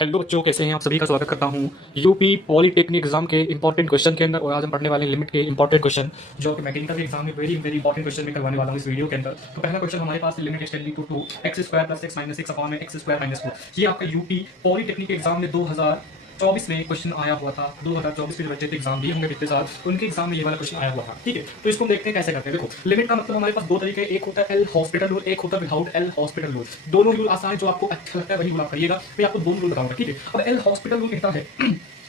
Hello बच्चों, कैसे हैं आप? सभी का स्वागत करता हूं यूपी पॉलिटेक्निक एग्जाम के इंपॉर्टेंट क्वेश्चन के अंदर। और आज हम पढ़ने वाले हैं लिमिट के इंपॉर्टेंट क्वेश्चन, जो कि मैकेनिकल एग्जाम में वेरी वेरी इंपॉर्टेंट क्वेश्चन में करवाने वाला हूं इस वीडियो के अंदर। तो पहला क्वेश्चन हमारे पास limit extending to 2x² + x - 6 upon में x² - 4। ये आपका यूपी पॉलिटेक्निक एग्जाम में 2024 में क्वेश्चन आया हुआ था। 2024 के जो बच्चे थे एग्जाम दिए होंगे पिछले साल, उनके एग्जाम में ये वाला क्वेश्चन आया हुआ था। ठीक है, तो इसको हम देखते हैं कैसे करते हैं। देखो, लिमिट का मतलब हमारे पास दो तरीके, एक होता है एल हॉस्पिटल रूल, एक होता है विदाउट एल हॉस्पिटल रूल। दोनों रूल आसान है, जो आपको अच्छा लगता है वही रूल आप करिएगा। मैं आपको दोनों रूल बताऊंगा। ठीक है, अब एल हॉस्पिटल रूल कहता है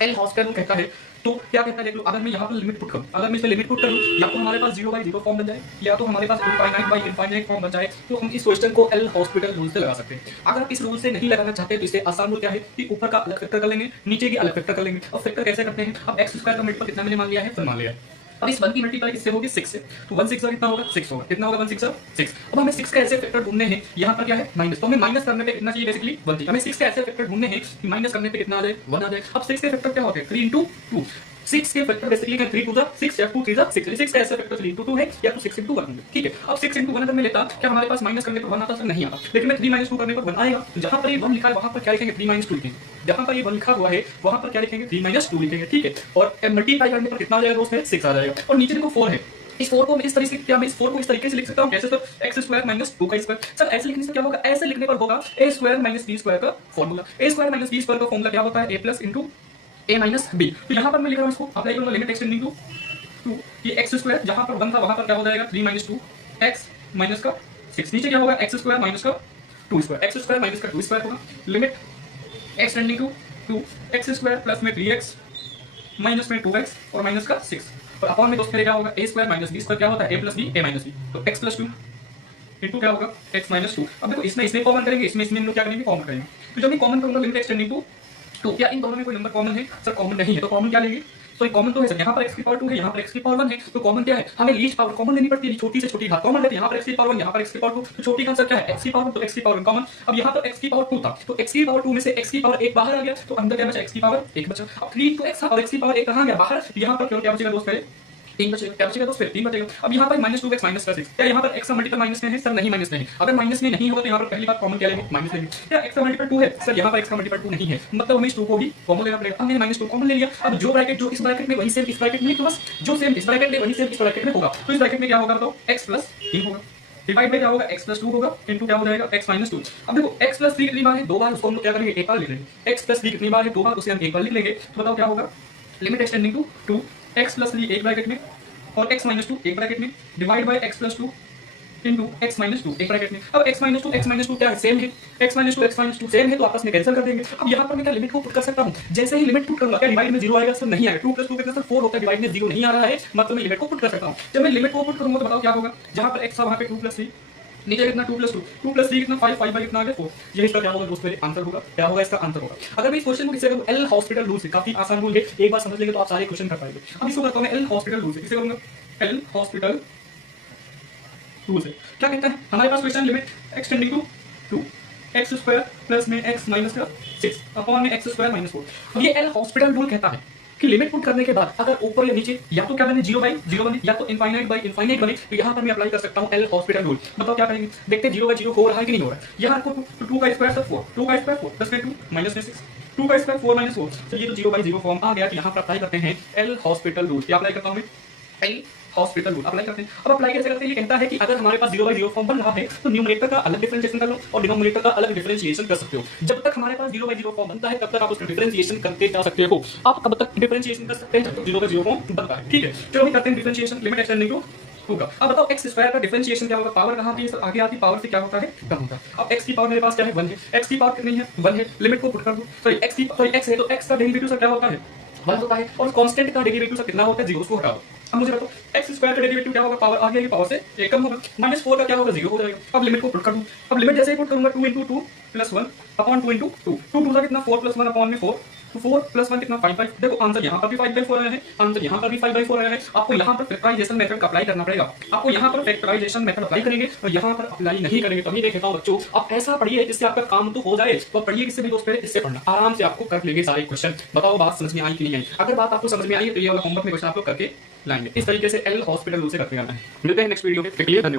एल हॉस्पिटल रूल कहता है तो क्या कहता है देख लो। अगर मैं यहाँ पर लिमिट पुट करूँ, अगर मैं इसमें लिमिट पुट करूँ, या तो हमारे पास 0/0 फॉर्म बन जाए, या तो हमारे पास इनफाइनाइट फॉर्म बन जाए। तो हम इस क्वेश्चन को एल हॉस्पिटल रूल से लगा सकते हैं। अगर इस रूल से नहीं लगाना चाहते तो इसे आसान रूल क्या है कि ऊपर का अलग फैक्टर कर लेंगे, नीचे की अलग फैक्टर कर लेंगे। अब फैक्टर कैसे करते हैं? अब x² का मल्टीपल कितना मैंने मान लिया है, 1 मान लिया है। अब इस 1 की मल्टीप्लाई किससे होगी? 6 से। तो 1 6 कितना होगा? 6 होगा। कितना होगा? 1 6 6। अब हमें 6 का ऐसे फैक्टर ढूंढने हैं, यहाँ पर क्या है माइनस, तो हमें माइनस करने पे कितना चाहिए? बेसिकली 1 चाहिए। हमें 6 का ऐसे फैक्टर ढूंढने हैं कि माइनस करने पे कितना आ जाए? 1 आ जाए। अब 6 के फैक्टर क्या होते हैं? 3 × 2। 6 के फैक्टर बेसिकली क्या? 3 × 2 = 6 या 2 × 3 = 6। 6 का ऐसे फैक्टर 3 × 2 है या तो 6 × 1 है। ठीक है, अब 6 × 1 अगर मैं लेता, क्या हमारे पास माइनस करने पर 1 आता? सर नहीं आता। लेकिन मैं 3 - 2 करने पर 1 आएगा। तो जहां पर ये 1 लिखा है वहां पर क्या लिखेंगे? 3 - 2 लिखेंगे। जहां पर ये 1 लिखा हुआ है वहां पर क्या लिखेंगे? 3 - 2 लिखेंगे। ठीक है, और मल्टीप्लाई करने पर कितना आ जाएगा दोस्त? 6 आ जाएगा। और नीचे देखो 4 है। इस 4 को मैं इस तरीके से, क्या मैं इस 4 को इस तरीके से लिख सकता हूं? कैसे सर? x² - 2 सर ऐसे लिखने से क्या होगा? ऐसे लिखने पर होगा a² - b² का फार्मूला। a² - b² का फार्मूला क्या होता है? a + a - b। तो यहां पर मैं लिख रहा हूं, इसको अप्लाई करूंगा लिमिट एक्सटेंडिंग टू 2। ये x² जहां पर 1 था वहां पर क्या हो जाएगा? 3 - 2 x - का 6। नीचे क्या होगा? x² - का 2², x² - का 2² होगा। Limit extending to 2x² plus में 3x माइनस में 2x और माइनस का 6 और अपॉन में दोस्त मेरे क्या होगा? a² - b² क्या होता है? a + b a - b। तो x + 2 इनटू क्या होगा? x - 2। अब देखो, इसमें कॉमन करेंगे, इसमें हम लोग क्या करेंगे? कॉमन करेंगे। तो जब मैं कॉमन करूंगा लिमिट एक्सटेंडिंग टू 2, क्या इन दोनों में कोई नंबर कॉमन है? सर कॉमन नहीं है। तो कॉमन क्या लेंगे? तो कॉमन तो है सर, यहाँ पर x⁴ है, यहाँ पर x⁴ है। तो कॉमन क्या है? हमें लीस्ट पावर कॉमन लेनी पड़ती है। छोटी से छोटी घात कॉमन लेते हैं। यहाँ पर x⁴ यहाँ पर x⁴ तो छोटी घात सर क्या है? x⁴ तो x⁴ कॉमन। अब यहाँ पर x⁴ था, तो x⁴ में से x⁴ बाहर आ गया, तो अंदर क्या बचा? x⁴ बचा। अब 3 तो x और x⁴ कहाँ गया? बाहर। यहाँ पर क्या बचेगा दोस्त? पहले 3 बचेगा। क्या बचेगा दोस्त? फिर 3 बचेगा। अब यहाँ पर -2x माइनस का 6, क्या यहाँ पर x का मल्टीपल माइनस में है? सर नहीं, माइनस नहीं। अगर माइनस में नहीं होगा तो यहाँ पर पहली बात कॉमन क्या लेंगे? माइनस लेंगे। क्या x का मल्टीपल 2 है? सर यहाँ पर x का मल्टीपल 2 नहीं है, मतलब हमें इस 2 को भी कॉमन लेना पड़ेगा। अब मैंने -2 कॉमन ले लिया। अब जो ब्रैकेट जो इस ब्रैकेट में वही सेम इस ब्रैकेट में, तो बस जो सेम इस ब्रैकेट में वही सेम इस ब्रैकेट में होगा। तो इस ब्रैकेट में क्या होगा बताओ? x + 3 होगा, डिवाइड बाय क्या होगा? x + 2 होगा, इनटू क्या हो जाएगा? x - 2। अब देखो x + 3 कितनी बार है? 2 बार। उसको हम लोग क्या करेंगे? एक बार लिख लेंगे। x + 3 कितनी बार है? 2 बार। उसे हम एक बार लिख लेंगे। तो बताओ क्या होगा? लिमिट एक्सटेंडिंग टू 2x + 3 एक ब्रैकेट में और x - 2 एक ब्रैकेट में, divide by x + 2 into x - 2 एक ब्रैकेट में। अब x - 2 क्या है? सेम है। x - 2 सेम है, तो आपस में कैंसिल कर देंगे। अब यहाँ पर मैं क्या लिमिट को पुट कर सकता हूँ? जैसे ही लिमिट पुट करूंगा, क्या डिवाइड में 0 आएगा? सर नहीं आएगा। 2 + 2 कितना सर? 4 होता है। डिवाइड में 0 नहीं आ रहा है, मतलब मैं लिमिट को पुट कर सकता हूँ। जब मैं लिमिट को पुट करूंगा तो बताओ क्या होगा? जहां पर x था वहां पे 2 + 3, नीचे कितना? 2 + 2, 2 + 3 कितना? 5, 5 बाई कितना आ गया? 4। यही इसका क्या होगा दोस्त? मेरे आंसर होगा। क्या होगा इसका आंसर? होगा। अगर मैं इस क्वेश्चन को किसे करूँ? एल हॉस्पिटल रूल से। काफी आसान रूल है, एक बार समझ लेंगे तो आप सारे क्वेश्चन कर पाएंगे। अब इसको करता हूं मैं एल हॉस्पिटल रूल से। किसे करूंगा? एल हॉस्पिटल रूल से। क्या कहता है हमारे पास question? Limit extending to 2x² plus में x माइनस का 6 अपॉन में x² - 4। अब ये एल हॉस्पिटल रूल कहता है कि लिमिट पुट करने के बाद अगर ऊपर या नीचे या तो क्या बने? 0/0 बने, या तो इनफाइनाइट बने, तो यहाँ पर मैं अप्लाई कर सकता हूँ एल हॉस्पिटल रूल। बताओ क्या करेंगे? देखते हैं 0/0 हो रहा है कि नहीं हो रहा है। यहाँ को 2 का स्क्वायर सर 4, 2 का स्क्वायर 4 प्लस में 2 माइनस में 6, 2 का स्क्वायर 4 - 4। तो ये तो 0/0 फॉर्म आ गया। तो यहाँ पर अप्लाई करते हैं एल हॉस्पिटल रूल। क्या अप्लाई करता हूँ मैं? एल हॉस्पिटल रूल अप्लाई करते हैं। अब अप्लाई कैसे करते हैं? ये कहता है कि अगर हमारे पास 0/0 फॉर्म बन रहा है तो न्यूमरेटर का अलग डिफरेंशिएशन कर लो और डिनोमिनेटर का अलग डिफरेंशिएशन कर सकते हो। जब तक हमारे पास 0/0 फॉर्म बनता है तब तक आप उसका डिफरेंशिएशन करते जा सकते हो। आप कब तक डिफरेंशिएशन कर सकते हैं? जब तक 0/0 फॉर्म बनता है। ठीक है, चलो हम करते हैं डिफरेंशिएशन। लिमिट एक्सटेंडिंग टू 2 का। अब बताओ x² का डिफरेंशिएशन क्या होगा? पावर कहां आती है? आगे आती पावर से क्या होता है? कम होता है। अब x की पावर मेरे पास क्या है? 1 है। x की पावर कितनी है? 1 है। लिमिट को पुट कर दो। सॉरी x है, तो x का डेरिवेटिव सर क्या होता है? 1 होता है। और कांस्टेंट का डेरिवेटिव सर कितना होता है? 0 को हटा दो। अब मुझे बताओ x² का डेरिवेटिव क्या होगा? पावर आ गया, पावर से एक कम होगा। -4 का क्या होगा? 0 हो जाएगा। अब लिमिट को पुट कर दूं। अब लिमिट जैसे ही पुट करूंगा 2 × 2 + 1 अपॉन 2 × 2, 2 2 का कितना? 4 + 1 अपॉन में 4, तो 4 + 1 कितना? 5/4। देखो आंसर यहाँ पर भी 5/4 आया है, आंसर यहाँ पर भी 5/4 आया है। आपको यहाँ पर फैक्टराइजेशन मेथड का अप्लाई करना पड़ेगा। आपको यहाँ पर फैक्टराइजेशन मेथड अप्लाई करेंगे और यहाँ पर अप्लाई नहीं करेंगे। तभी देखता हूँ बच्चों, आप ऐसा पढ़िए जिससे आपका काम तो हो जाए। तो पढ़िए किससे भी दोस्त? पहले इससे पढ़ना, आराम से आपको कर लेंगे सारे क्वेश्चन। बताओ बात समझ में आई कि नहीं आई? अगर बात आपको समझ में आई है तो ये वाला होमवर्क में क्वेश्चन आप लोग करके लाएंगे। इस तरीके से एल हॉस्पिटल रूल से करते जाना है। मिलते हैं नेक्स्ट वीडियो में। धन्यवाद।